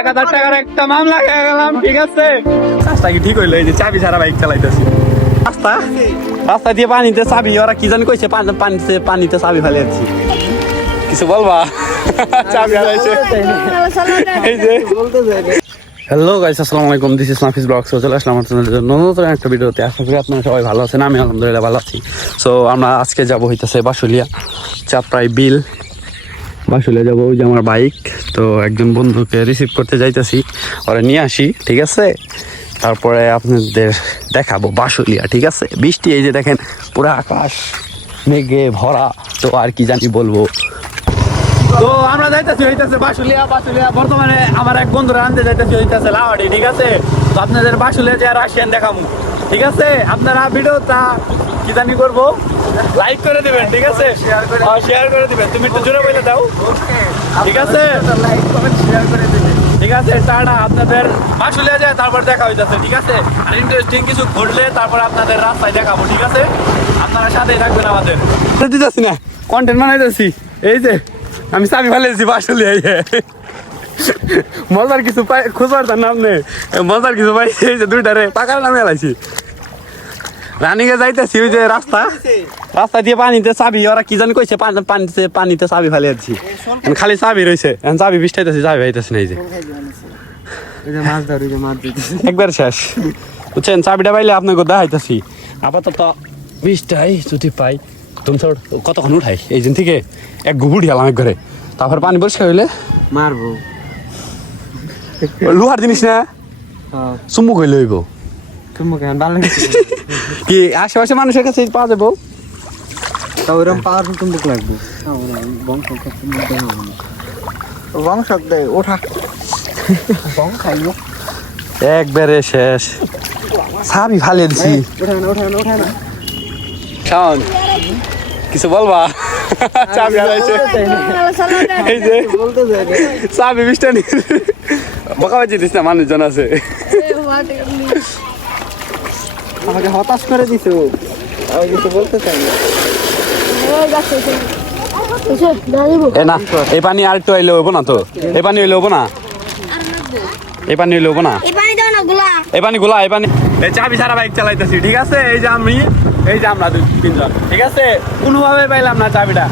1000 টাকার একটা মামলা খেয়ে গেলাম। ঠিক আছে, কাজটা কি ঠিক হইলো? এই যে চাবি ছাড়া বাইক চালাইতেছি, রাস্তা দিয়ে পানিতে চাবি, ওরা কি জানি কইছে পানিতে চাবি ফেলে যাচ্ছি। কিছু বলবা? চাবি হারাইছে। এই যে হ্যালো গাইস, আসসালামু আলাইকুম, দিস ইজ নাফিস ব্লগস। চলে আসলাম আপনাদের নতুন একটা ভিডিওতে। আশা করি আপনারা সবাই ভালো আছেন, আমি আলহামদুলিল্লাহ ভালো আছি। সো আমরা আজকে যাব হইতেছে বাসুলিয়া চাপড়াই বিল। বাসুলিয়া যাবো, ওই যে আমার বাইক। তো একজন বন্ধুকে রিসিভ করতে যাইতেছি, ওরা নিয়ে আসি। ঠিক আছে, তারপরে আপনাদের দেখাবো বাসুলিয়া। ঠিক আছে, বৃষ্টি এই যে দেখেন, পুরো আকাশ মেঘে ভরা। তো আর কি জানি বলবো। তো আমরা যাইতেছি হইতেছে বাসুলিয়া। বর্তমানে আমার এক বন্ধুরা আনতে যাইতেছি হইতেছে লাওয়াডি। ঠিক আছে, তো আপনাদের বাসুলিয়া যে রাশিয়ান দেখাবো। ঠিক আছে, আপনারা ভিডিওটা কি জানি করবো, লাইক করে দিবেন। ঠিক আছে, শেয়ার করে দিবেন। তুমি একটু জোরে বলে দাও। ঠিক আছে, লাইক কমেন্ট শেয়ার করে দিবেন। ঠিক আছে, টাটা। আপনাদের বাসুলিয়া যায়, তারপর দেখা হইতেছে। ঠিক আছে, আর ইন্টারেস্টিং কিছু ঘটলে তারপর আপনাদের রাস্তায় দেখাবো। ঠিক আছে, আপনারা সাথেই থাকবেন আমাদের। দিতেছি না, কন্টেন্ট বানাইতেছি। এই যে আমি চাবি ফেলেছি বাসুলিয়া। মজার কিছু পাই, খুঁজবার তার নাম নেই, মজার কিছু পাই। এই যে দুইটারে পাকার নামে এলাইছি, রানিংয়ে যাইতেছি। ওই যে রাস্তা দিয়ে পানিতে চাবি, ওরা কি জানি কইছে পানিতে চাবি ফেলে যাচ্ছি। খালি চাবি রয়েছে, চাবি বিষ্টাইতেছি, চাবি পাইতেছি না। এই যে একবার শেষ, বুঝছেন? চাবিটা পাইলে আপনাকে দেখাইতেছি। আপাতত বিষ্টাই যদি পাই, তুমি কতক্ষণ উঠাই এই দিন থেকে এক গুবুড়ি হলাম এক ঘরে। তারপর পানি পরিষ্কার হইলে মারবো। লোহার জিনিস না, চুম্বুক হইলে হইব। কি আশেপাশে মানুষের কাছে পাওয়া যাবো? ওরকম পাওয়ারফুল চুম্বুক লাগবে। একবারে শেষ, চাবি ফালে দিছি। কিছু বলবা? চাবি হারাইছে। এই যে চাবি বিষ্টা নি বকাবাজি দিস না, মানুষজন আছে। আমাকে হতাশ করে দিছো, আমি কিছু বলতে চাই না। না, এই পানি আর একটু আইলে হবো না। তো এই পানি হইলে হবো না, এই পানি হইলে হবো না। এই পানি গোলা, এই পানি। এই চাবি ছাড়া বাইক চালাইতেছি। ঠিক আছে, এই যে আমি, এই যে আমরা দুই তিনজন। ঠিক আছে, কোনোভাবে পাইলাম না চাবিটা।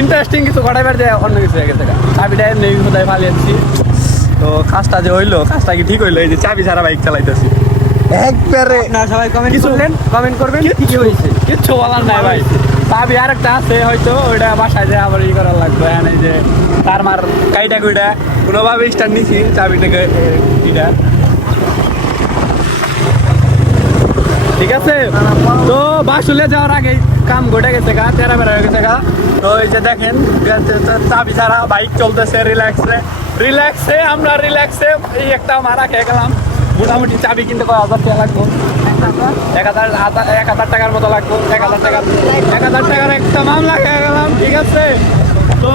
ইন্টারেস্টিং কিছু ঘটাইবার যে অন্য কিছু হয়ে গেছে, চাবিটা এমনি কোথায় ফালিয়েছি। তো কাজটা যে হইলো, কাজটা কি ঠিক হইলো? এই যে চাবি ছাড়া বাইক চালাইতেছি একবারে। না সবাই কমেন্ট করবেন কি হয়েছে, কিচ্ছু বলার নাই ভাই। চাবি আর একটা আছে, হয়তো ওইটা বাসায় যে আবার ই করার লাগবে। এই যে তার মার কাইটা কুইটা কোনোভাবে স্টার্ট নিছি চাবিটাকে। ঠিক আছে, তো বাসুলিয়া যাওয়ার আগে কাম ঘটে গেছে গা, তেরা বেড়া হয়ে গেছে গা। তো এই যে দেখেন, চাবি ছাড়া বাইক চলতেছে রিল্যাক্সে। আমরা রিল্যাক্সে এই একটা মারা খেয়ে গেলাম। মোটামুটি চাবি কিনতে 1000 টাকা লাগবো, 1000 টাকার মতো লাগবো। 1000 টাকার একটা মামলা খেয়ে গেলাম। ঠিক আছে, তো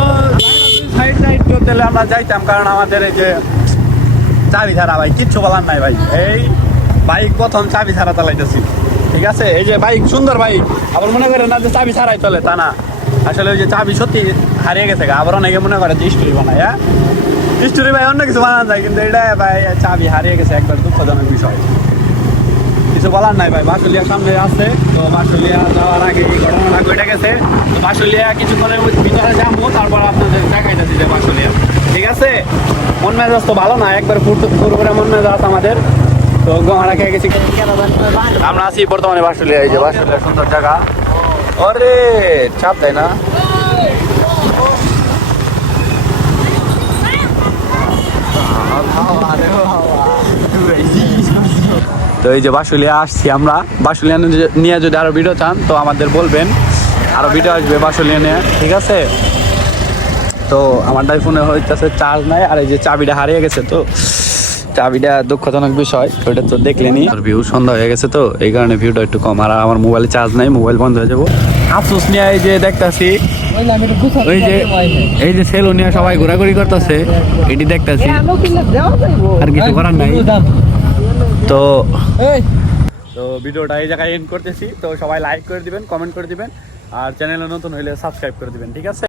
সাইড করতে আমরা যাইতাম, কারণ আমাদের এই যে চাবি ছাড়া ভাই কিচ্ছু বলার নাই ভাই। এই বাইক প্রথম চাবি ছাড়া চালাইতেছি। ঠিক আছে, এই যে বাইক সুন্দর বাইক, আবার মনে করে না যে চাবি ছাড়াই চলে, তা না। আসলে ওই যে চাবি সত্যি হারিয়ে গেছে, আবার অনেকে মনে করে যে স্টোরি বানায়। হ্যাঁ, স্টোরি ভাই অন্য কিছু বানানো যায়, কিন্তু এটা ভাই চাবি হারিয়ে গেছে, একবার দুঃখজনক বিষয়। কিছু বলার নাই ভাই। বাসুলিয়া সামনে আছে, তো বাসুলিয়া যাওয়ার আগে এই ঘটনাটা ঘটে গেছে। তো বাসুলিয়া কিছুক্ষণের ভিতরে যাবো, তারপর আপনাদের দেখাইতেছি যে বাসুলিয়া। ঠিক আছে, মন মেজাজ তো ভালো না, একবার পুরোপুরি মন মেজাজ আমাদের। তো গহনা খেয়ে গেছি। আমরা আছি বর্তমানে বাসুলিয়া। এই যে বাসুলিয়া সুন্দর জায়গা। ওরে চাপ দেয় না। তো এই যে বাসুলিয়া আসছি আমরা। বাসুলিয়া নিয়ে যদি আরো ভিডিও চান তো আমাদের বলবেন, আরো ভিডিও আসবে বাসুলিয়া নিয়ে। ঠিক আছে, তো আমার ফোনে হইতেছে চার্জ নাই, আর এই যে চাবিটা হারিয়ে গেছে। তো চাবিটা দুঃখজনক বিষয়, ওইটা তো দেখলেনি। ভিউ সন্ধ্যা হয়ে গেছে, তো এই কারণে ভিউটা একটু কম। আর আমার মোবাইলে চার্জ নাই, মোবাইল বন্ধ হয়ে যাবো। আফসোস নিয়ে এই যে দেখতেছি, এই যে সেলুন নিয়ে সবাই ঘোরাঘুরি করতেছে, এটি দেখতেছি, আর কিছু করার নাই। তো ভিডিওটা এই জায়গায় এন্ড করতেছি। তো সবাই লাইক করে দিবেন, কমেন্ট করে দিবেন, আর চ্যানেলে নতুন হইলে সাবস্ক্রাইব করে দিবেন। ঠিক আছে।